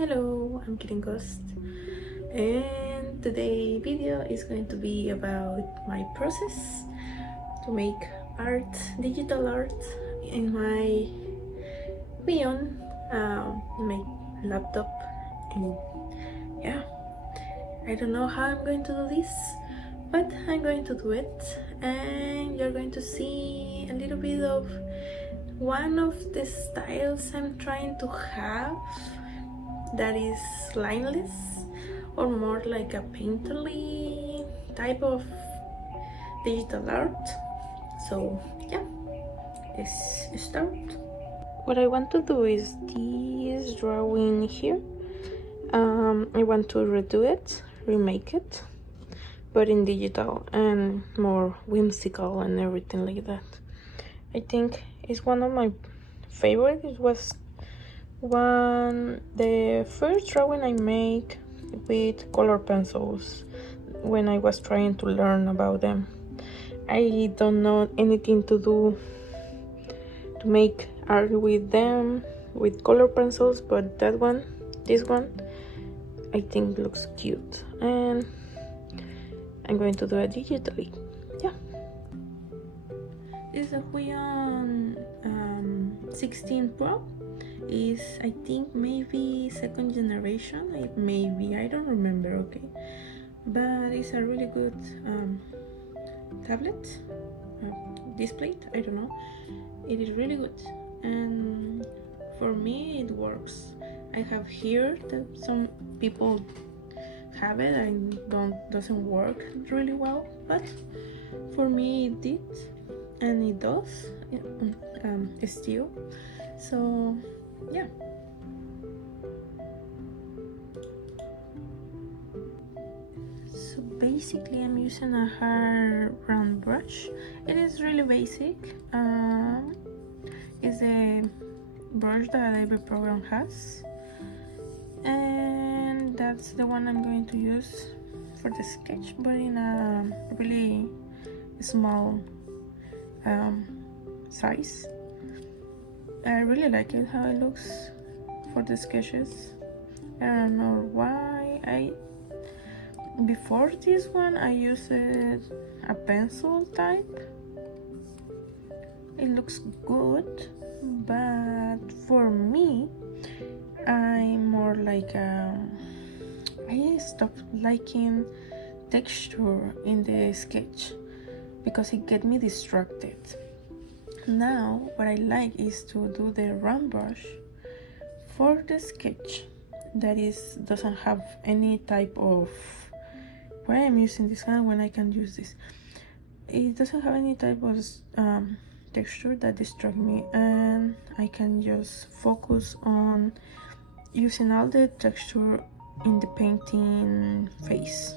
Hello, I'm Kidding Ghost, and today video is going to be about my process to make art, digital art in my Beyond, in my laptop. And yeah, I don't know how I'm going to do this, but I'm going to do it, and you're going to see a little bit of one of the styles I'm trying to have, that is lineless or more like a painterly type of digital art. So yeah, let's start. What I want to do is this drawing here. I want to redo it, remake it, but in digital and more whimsical and everything like that. I think it's one of my favorites. It was the first drawing I make with color pencils when I was trying to learn about them. I don't know anything to do to make art with them with color pencils, but this one I think looks cute, and I'm going to do it digitally. Yeah, this is a Huion 16 Pro. Is I think maybe second generation, I don't remember, okay, but it's a really good tablet, display, I don't know, it is really good, and for me it works. I have heard that some people have it and doesn't work really well, but for me it did, and it does still. So yeah, so basically I'm using a hard round brush. It is really basic. It's a brush that every program has, and that's the one I'm going to use for the sketch, but in a really small size. I really like it how it looks for the sketches. I don't know why. Before this one I used a pencil type. It looks good, but for me I'm more like I stopped liking texture in the sketch because it get me distracted. Now what I like is to do the round brush for the sketch that doesn't have any type of, why I'm using this hand when I can use this. It doesn't have any type of texture that distract me, and I can just focus on using all the texture in the painting phase.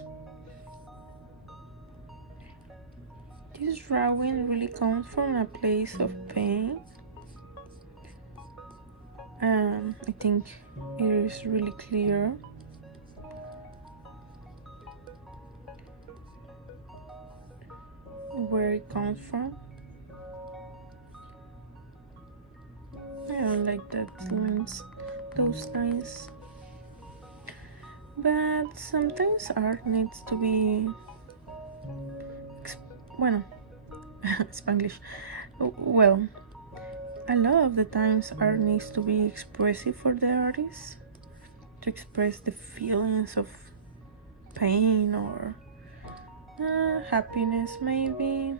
This drawing really comes from a place of pain. I think it is really clear. Where it comes from. I don't like those lines. But sometimes art needs to be Spanglish. Well, a lot of the times art needs to be expressive for the artist, to express the feelings of pain or happiness maybe.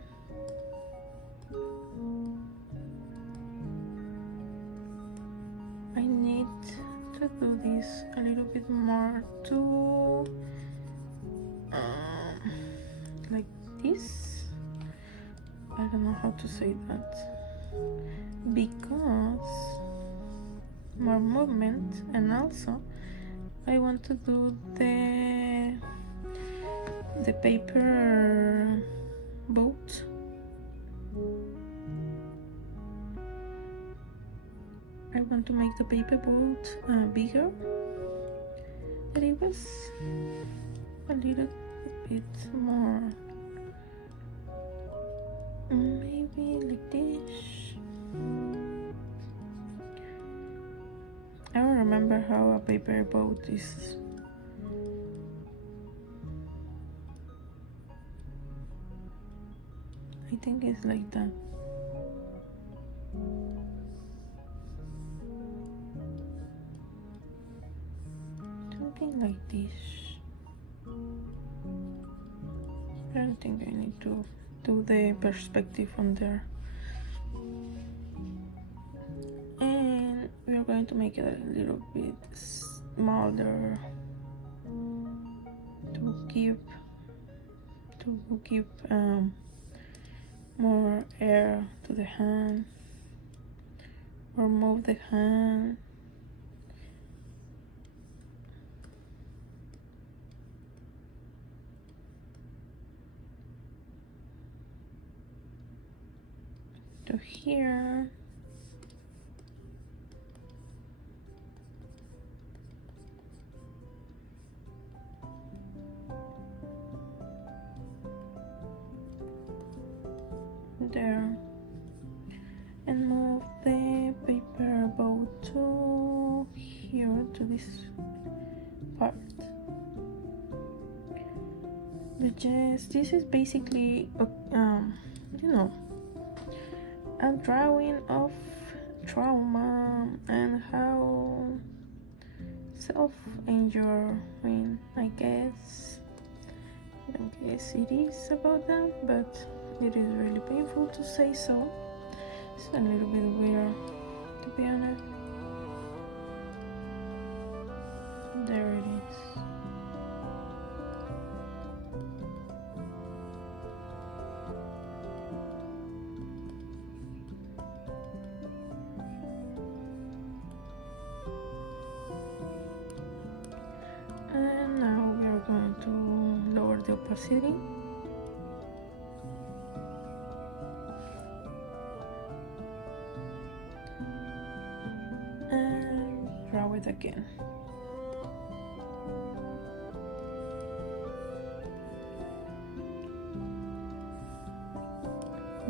I need to do this a little bit more to like this. I don't know how to say that, because more movement, and also I want to do the paper boat. I want to make the paper boat bigger, but it was a little bit more, maybe like this. I don't remember how a paper boat is. I think it's like that. Something like this. I don't think I need to do the perspective on there. And we're going to make it a little bit smaller to give more air to the hand, or move the hand. To here. There, and move the paper boat to here, to this part. But yes, this is basically you know, a drawing of trauma and how self-enjoying, I guess. I guess it is about that, but it is really painful to say so. It's a little bit weird, to be honest. There it is. And now we are going to lower the opacity. And draw it again.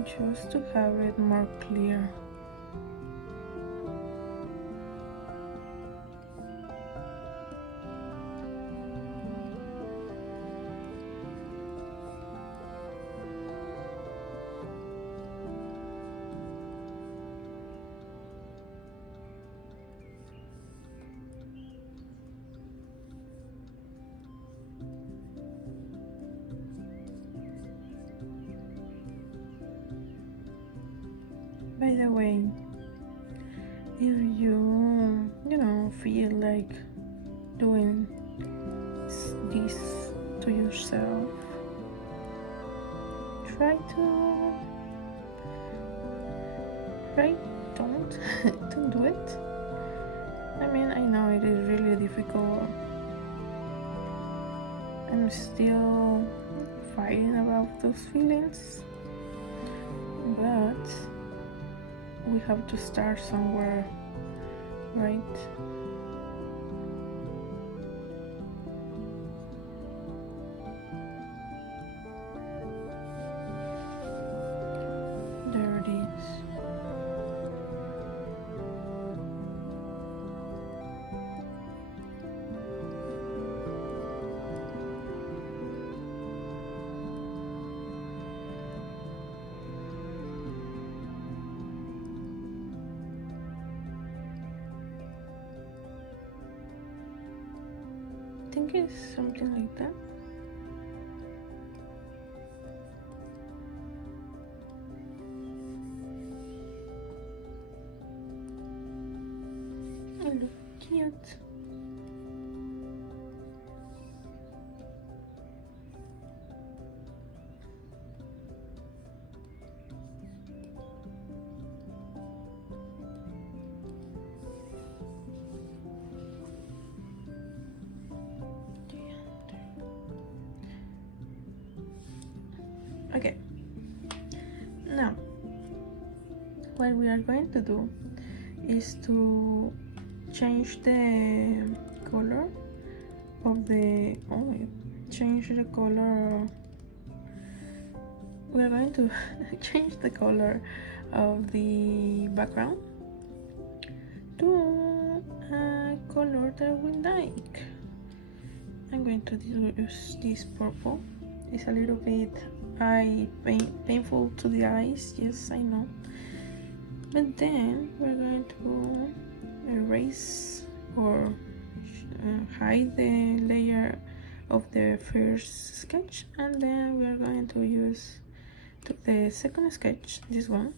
Just to have it more clear. By the way, if you know, feel like doing this to yourself, don't do it. I mean, I know it is really difficult. I'm still fighting about those feelings, but we have to start somewhere, right? There it is. I think it's something like that. It looks cute. Okay, now what we are going to do is to change the color of the we're going to change the color of the background to a like. I'm going to use this purple. It's a little bit painful to the eyes, yes, I know. But then we're going to erase or hide the layer of the first sketch, and then we are going to use the second sketch, this one.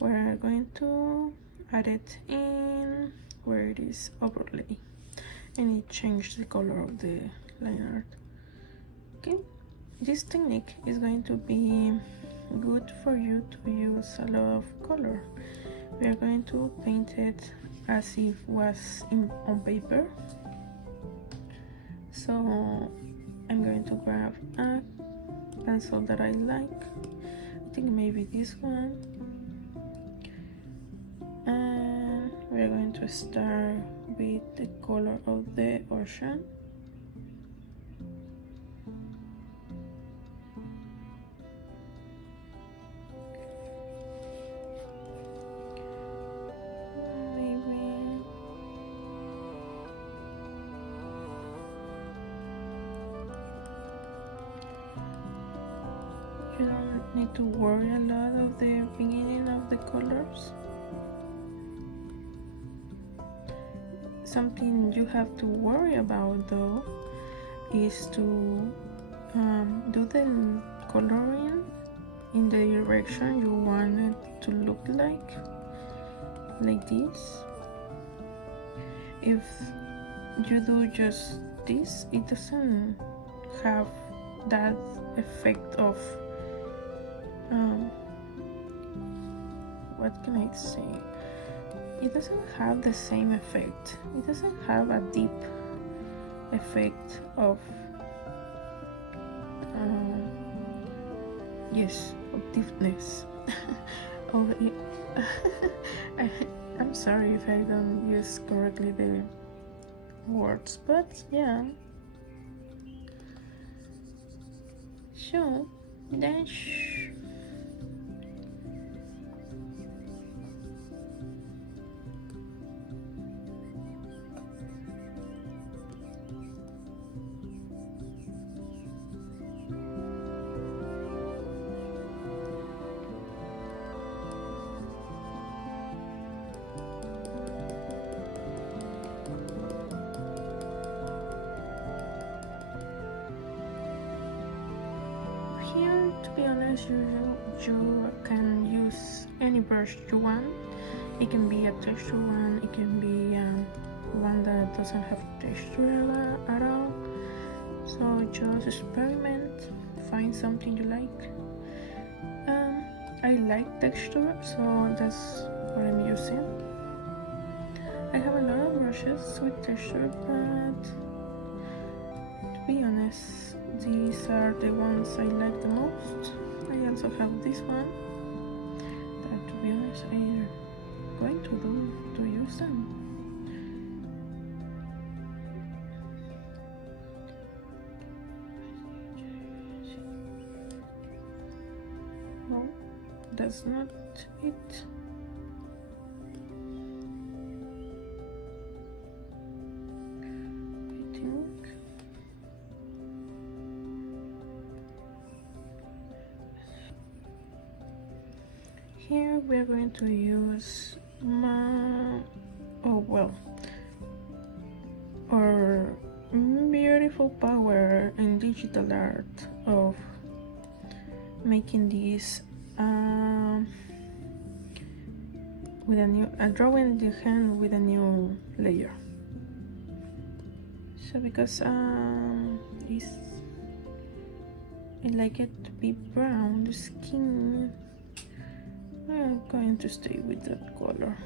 We're going to add it in where it is overlay, and it changed the color of the line art. Okay, this technique is going to be good for you to use a lot of color. We are going to paint it as if it was on paper. So I'm going to grab a pencil that I like. I think maybe this one. And we're going to start with the color of the ocean. You don't need to worry a lot of the beginning of the colors. Something you have to worry about though is to do the coloring in the direction you want it to look like this. If you do just this, it doesn't have that effect of what can I say? It doesn't have the same effect. It doesn't have a deep effect of yes, of deepness. I'm sorry if I don't use correctly the words, but yeah. So that's here, to be honest, you can use any brush you want. It can be a texture one, it can be one that doesn't have texture at all. So just experiment, find something you like. I like texture, so that's what I'm using. I have a lot of brushes with texture, but to be honest, these are the ones I like the most. I also have this one, but to be honest, I'm going to use them. No, that's not it. Here we are going to use our beautiful power in digital art of making this with drawing the hand with a new layer. So because I like it to be brown, the skin, I'm going to stay with that color.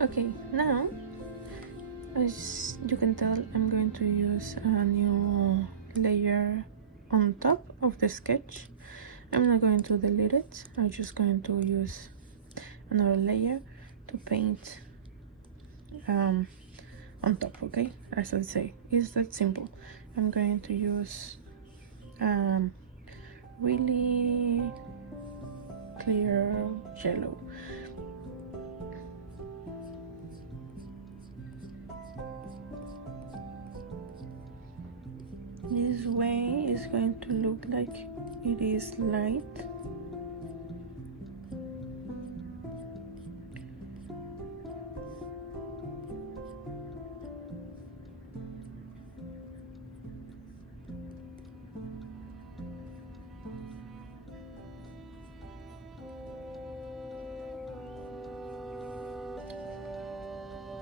Okay, now as you can tell, I'm going to use a new layer on top of the sketch. I'm not going to delete it, I'm just going to use another layer to paint on top. Okay, as I say, it's that simple. I'm going to use really clear yellow. This way is going to look like it is light.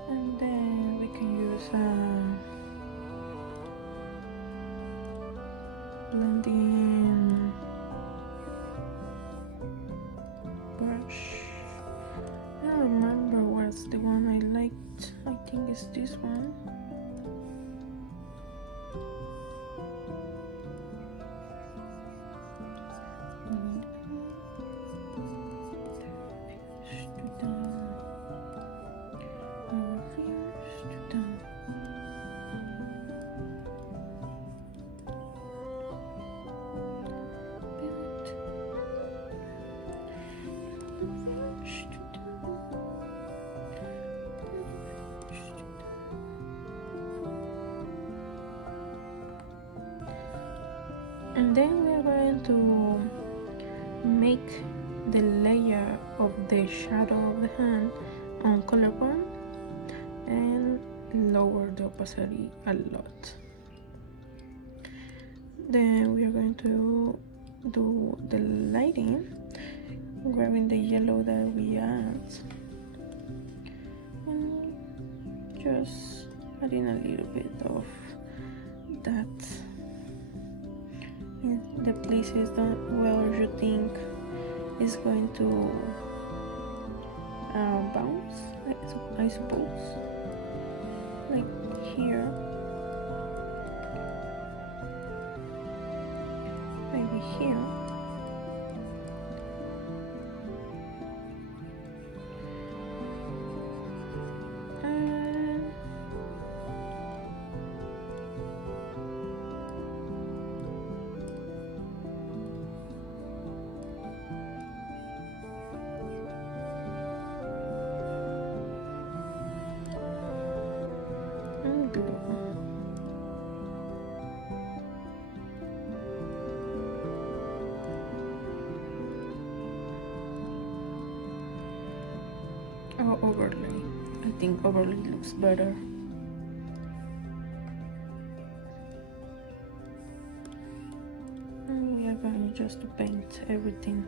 And then we can use blending brush. I don't remember what's the one I liked. I think it's this one. And then we're going to make the layer of the shadow of the hand on collarbone and lower the opacity a lot. Then we are going to do the lighting, grabbing the yellow that we add and just adding a little bit of that in the places that where you think is going to bounce, I suppose, like here, maybe here. Or overlay. I think overlay looks better. And we are going just to paint everything.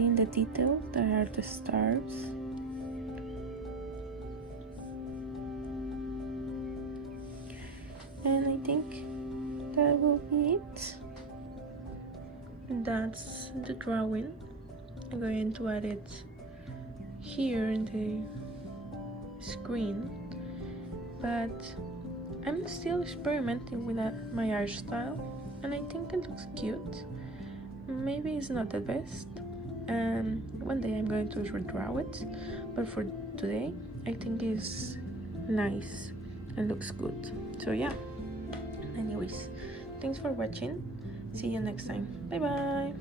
adding the detail that are the stars. And I think that will be it. That's the drawing. I'm going to add it here in the screen, but I'm still experimenting with my art style, and I think it looks cute. Maybe it's not the best, and one day I'm going to redraw it, but for today I think it's nice and looks good. So yeah, anyways, thanks for watching. See you next time. Bye bye.